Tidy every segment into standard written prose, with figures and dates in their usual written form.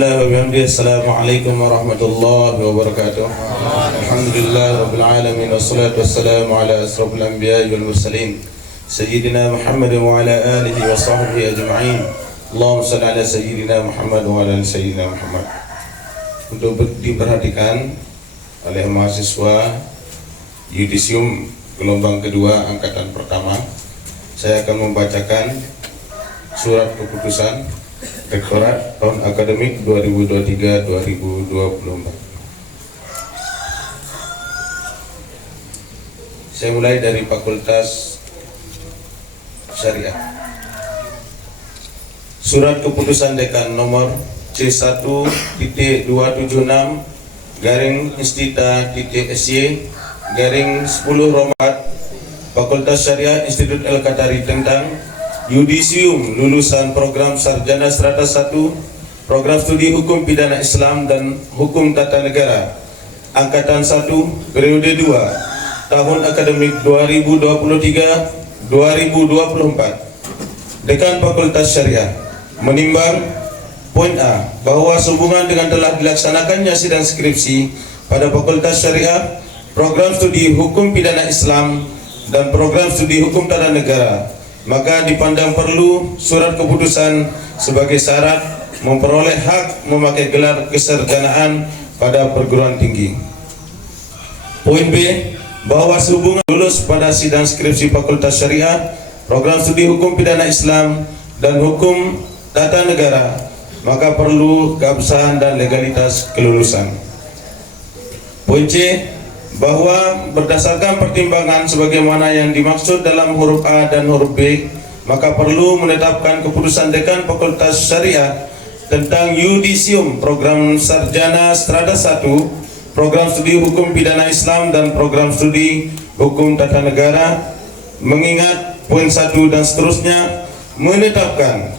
Assalamualaikum warahmatullahi wabarakatuh. Alhamdulillah rabbil alamin wassalatu wassalamu ala asrofil anbiya'i wal mursalin Sayyidina Muhammad wa ala alihi wa sahbihi ajma'in. Allahumma salli ala Sayyidina Muhammad wa ala Sayyidina Muhammad. Untuk diperhatikan oleh mahasiswa Yudisium gelombang kedua angkatan pertama, saya akan membacakan surat keputusan Rektorat tahun akademik 2023-2024. Saya mulai dari Fakultas Syariah. Surat keputusan Dekan nomor C1-276-Instita.SY-10 Romat Fakultas Syariah Institut El-Qatari tentang Yudisium lulusan program Sarjana Strata 1 Program Studi Hukum Pidana Islam dan Hukum Tata Negara Angkatan 1 Periode 2 Tahun Akademik 2023-2024. Dekan Fakultas Syariah menimbang poin A, bahwa sehubungan dengan telah dilaksanakannya sidang skripsi pada Fakultas Syariah, Program Studi Hukum Pidana Islam dan Program Studi Hukum Tata Negara, maka dipandang perlu surat keputusan sebagai syarat memperoleh hak memakai gelar kesarjanaan pada perguruan tinggi. Poin B, bahwa sehubungan lulus pada sidang skripsi Fakultas Syariah, Program Studi Hukum Pidana Islam dan Hukum Tata Negara, maka perlu keabsahan dan legalitas kelulusan. Poin C, bahwa berdasarkan pertimbangan sebagaimana yang dimaksud dalam huruf A dan huruf B, maka perlu menetapkan keputusan Dekan Fakultas Syariah tentang Yudisium Program Sarjana Strata 1 Program Studi Hukum Pidana Islam dan Program Studi Hukum Tata Negara, mengingat poin 1 dan seterusnya, menetapkan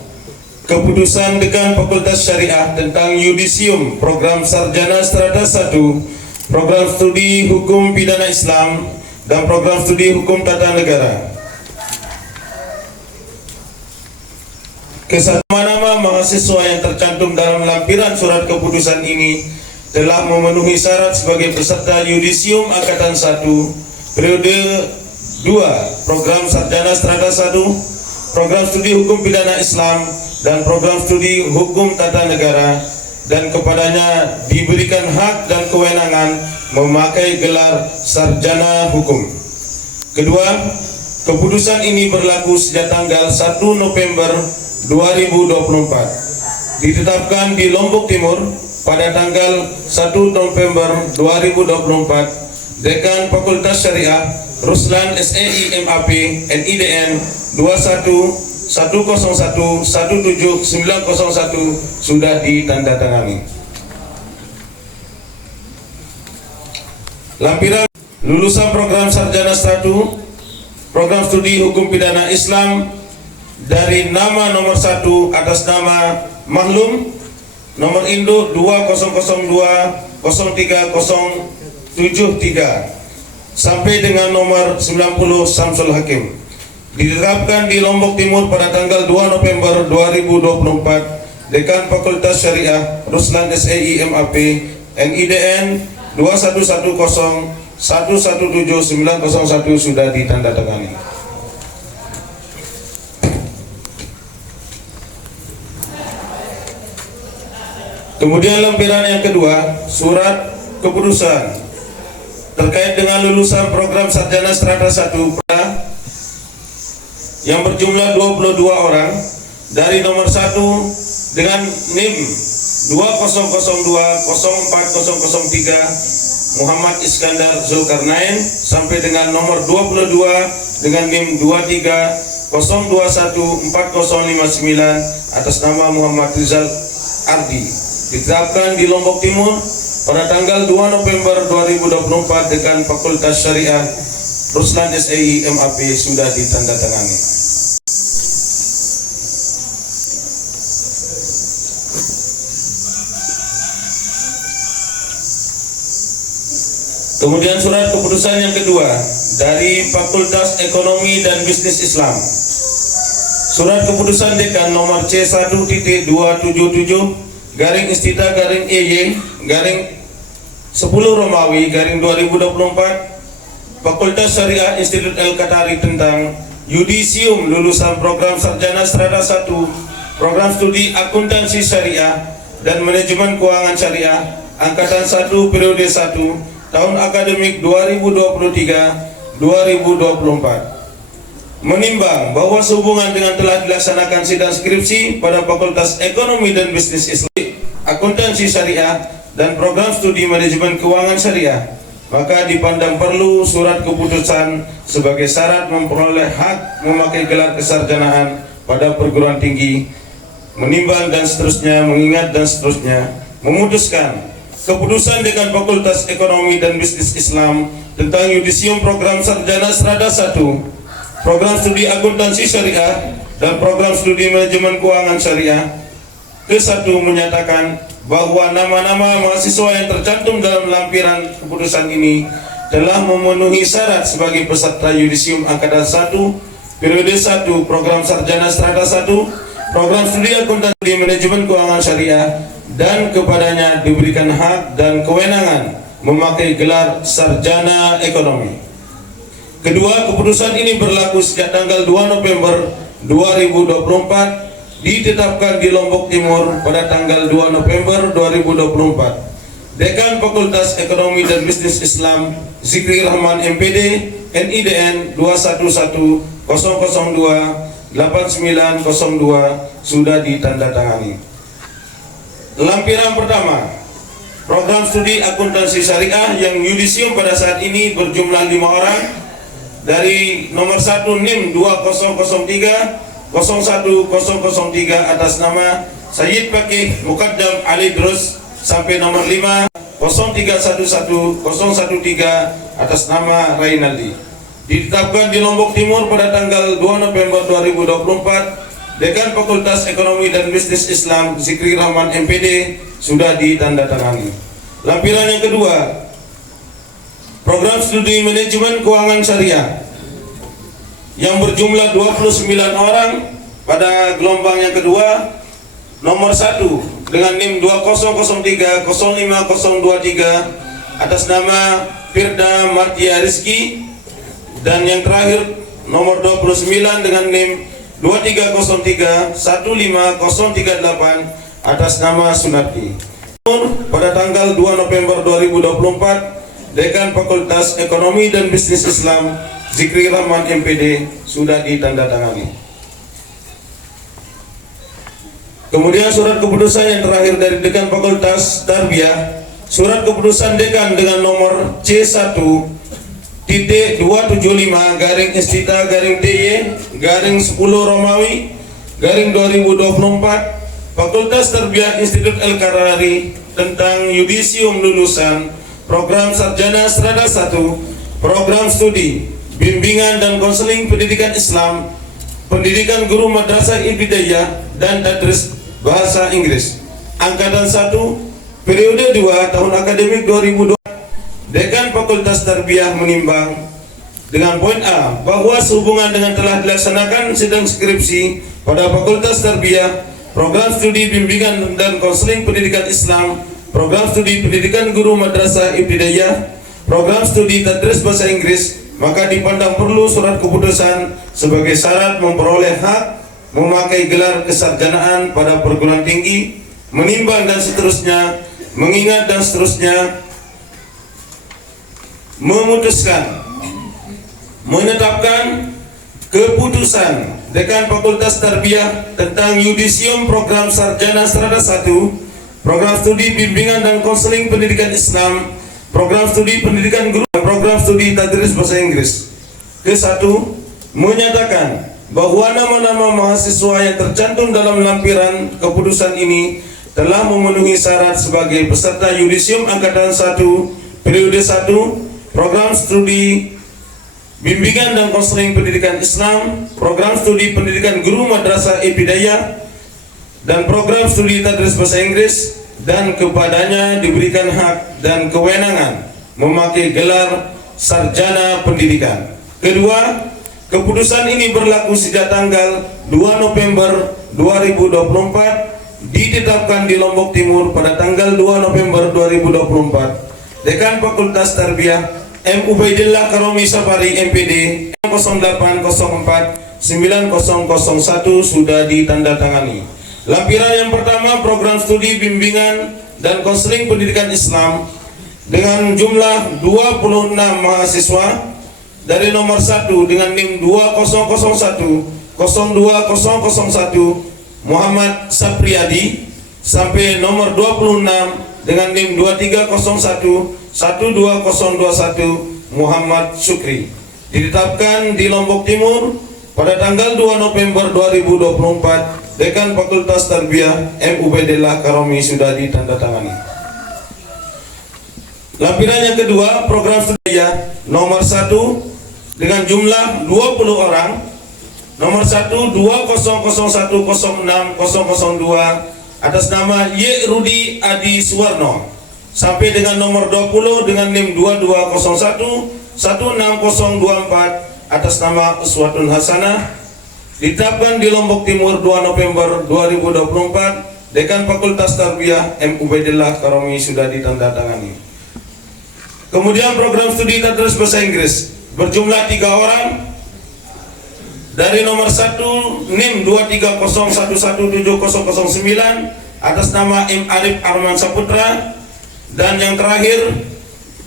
keputusan Dekan Fakultas Syariah tentang Yudisium Program Sarjana Strata 1 Program Studi Hukum Pidana Islam dan Program Studi Hukum Tata Negara. Nama mahasiswa yang tercantum dalam lampiran surat keputusan ini telah memenuhi syarat sebagai peserta Yudisium Angkatan 1 Periode 2 Program Sarjana Strata 1 Program Studi Hukum Pidana Islam dan Program Studi Hukum Tata Negara, dan kepadanya diberikan hak dan kewenangan memakai gelar sarjana hukum. Kedua, keputusan ini berlaku sejak tanggal 1 November 2024, ditetapkan di Lombok Timur pada tanggal 1 November 2024. Dekan Fakultas Syariah Ruslan SEI MAP NIDN 21-101-17901 sudah ditandatangani. Lampiran lulusan program Sarjana 1 Program Studi Hukum Pidana Islam dari nama nomor 1 atas nama Mahlum, nomor induk 2020303073 sampai dengan nomor 90 Samsul Hakim, ditetapkan di Lombok Timur pada tanggal 2 November 2024. Dekan Fakultas Syariah Ruslan SEI MAP NIDN 2110117901 sudah ditandatangani. Kemudian lampiran yang kedua, surat keputusan terkait dengan lulusan program Sarjana Strata 1 yang berjumlah 22 orang dari nomor 1 dengan NIM 2002040003 Muhammad Iskandar Zulkarnain sampai dengan nomor 22 dengan NIM 2302140059 atas nama Muhammad Rizal Ardi, ditetapkan di Lombok Timur pada tanggal 2 November 2024. Dekan Fakultas Syariah Ruslan SEI MAP sudah ditandatangani. Kemudian surat keputusan yang kedua dari Fakultas Ekonomi dan Bisnis Islam. Surat keputusan Dekan nomor C1.277 garing Istita garing EY garing 10 Romawi garing 2024 Fakultas Syariah Institut Al-Qatari tentang Yudisium lulusan program Sarjana Strata 1 program studi Akuntansi Syariah dan Manajemen Keuangan Syariah Angkatan 1 periode 1 tahun akademik 2023-2024 menimbang bahwa sehubungan dengan telah dilaksanakan sidang skripsi pada Fakultas Ekonomi dan Bisnis Islam Akuntansi Syariah dan program studi Manajemen Keuangan Syariah, maka dipandang perlu surat keputusan sebagai syarat memperoleh hak memakai gelar kesarjanaan pada perguruan tinggi, menimbang dan seterusnya, mengingat dan seterusnya, memutuskan keputusan Dekan Fakultas Ekonomi dan Bisnis Islam tentang Yudisium program Sarjana Strata 1, program studi Akuntansi Syariah dan program studi Manajemen Keuangan Syariah. Ke-1 menyatakan bahwa nama-nama mahasiswa yang tercantum dalam lampiran keputusan ini telah memenuhi syarat sebagai peserta Yudisium Angkatan 1 periode 1 program Sarjana Strata 1 program studi Akuntansi Manajemen Keuangan Syariah dan kepadanya diberikan hak dan kewenangan memakai gelar Sarjana Ekonomi. Kedua, keputusan ini berlaku sejak tanggal 2 November 2024 ditetapkan di Lombok Timur pada tanggal 2 November 2024. Dekan Fakultas Ekonomi dan Bisnis Islam Zikri Rahman MPD NIDN 211-002-8902 sudah ditandatangani. Lampiran pertama, program studi Akuntansi Syariah yang Yudisium pada saat ini berjumlah 5 orang dari nomor 1 NIM 2003 01003 atas nama Sayyid Fakih Muqaddam Ali Drus sampai nomor 5 0311013 atas nama Rainaldi. Ditetapkan di Lombok Timur pada tanggal 2 November 2024. Dekan Fakultas Ekonomi dan Bisnis Islam Zikri Rahman MPD sudah ditandatangani. Lampiran yang kedua, program studi Manajemen Keuangan Syariah yang berjumlah 29 orang pada gelombang yang kedua, nomor 1 dengan NIM 2003-05023 atas nama Firda Martia Rizki, dan yang terakhir nomor 29 dengan NIM 2303-15038 atas nama Sunarti. Pada tanggal 2 November 2024, Dekan Fakultas Ekonomi dan Bisnis Islam Zikri Rahman MPD sudah ditandatangani. Kemudian surat keputusan yang terakhir dari Dekan Fakultas Tarbiyah, surat keputusan Dekan dengan nomor C1.275/Istita/TY/10 Romawi /2024 Fakultas Tarbiyah Institut Al-Qatari tentang Yudisium lulusan program Sarjana Strata 1 program studi Bimbingan dan Konseling Pendidikan Islam, Pendidikan Guru Madrasah Ibtidaiyah dan Tadris Bahasa Inggris Angkatan 1 periode 2 tahun akademik 2002. Dekan Fakultas Tarbiyah menimbang dengan poin A bahwa sehubungan dengan telah dilaksanakan sidang skripsi pada Fakultas Tarbiyah program studi Bimbingan dan Konseling Pendidikan Islam, program studi Pendidikan Guru Madrasah Ibtidaiyah, program studi Tadris Bahasa Inggris, maka dipandang perlu surat keputusan sebagai syarat memperoleh hak memakai gelar kesarjanaan pada perguruan tinggi, menimbang dan seterusnya, mengingat dan seterusnya, memutuskan menetapkan keputusan Dekan Fakultas Tarbiyah tentang Yudisium program Sarjana Strata 1 program studi Bimbingan dan Konseling Pendidikan Islam, program studi Pendidikan Guru, program studi Tadris Bahasa Inggris. Ke-1, menyatakan bahwa nama-nama mahasiswa yang tercantum dalam lampiran keputusan ini telah memenuhi syarat sebagai peserta Yudisium Angkatan 1 periode 1 program studi Bimbingan dan Konseling Pendidikan Islam, program studi Pendidikan Guru Madrasah Ibtidaiyah dan program studi Tadris Bahasa Inggris, dan kepadanya diberikan hak dan kewenangan memakai gelar sarjana pendidikan. Kedua, keputusan ini berlaku sejak tanggal 2 November 2024 ditetapkan di Lombok Timur pada tanggal 2 November 2024. Dekan Fakultas Tarbiyah M. Ubaidillah Karomi Sapari MPD 0804 9001 sudah ditandatangani. Lampiran yang pertama, program studi bimbingan dan konseling pendidikan Islam dengan jumlah 26 mahasiswa dari nomor 1 dengan NIM 2001 02001 Muhammad Sapriyadi sampai nomor 26 dengan NIM 2301 12021 Muhammad Syukri, ditetapkan di Lombok Timur pada tanggal 2 November 2024. Dekan Fakultas Tarbiyah M. Ubaidillah Karomi sudah ditandatangani. Lampiran yang kedua, program studi nomor 1 dengan jumlah 20 orang, nomor 1 2001060002 atas nama Y. Rudi Adi Suwarno sampai dengan nomor 20 dengan NIM 2201 16024 atas nama Uswatun Hasanah, ditetapkan di Lombok Timur 2 November 2024. Dekan Fakultas Tarbiyah M. Ubaidillah Karomi sudah ditandatangani. Kemudian program studi Tadris Bahasa Inggris berjumlah 3 orang dari nomor 1 NIM 230117009 atas nama M. Arif Arman Saputra, dan yang terakhir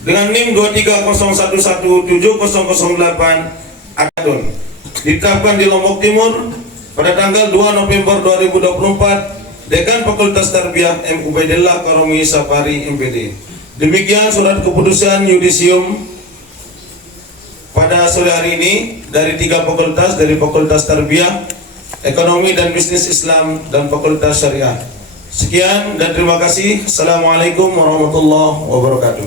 dengan NIM 230117008 Akadun, ditetapkan di Lombok Timur pada tanggal 2 November 2024. Dekan Fakultas Tarbiyah M. Ubaidillah Karomi Sapari MPD. Demikian surat keputusan yudisium pada sore hari ini dari 3 fakultas, dari Fakultas Tarbiyah, Ekonomi dan Bisnis Islam, dan Fakultas Syariah. Sekian dan terima kasih. Assalamualaikum warahmatullahi wabarakatuh.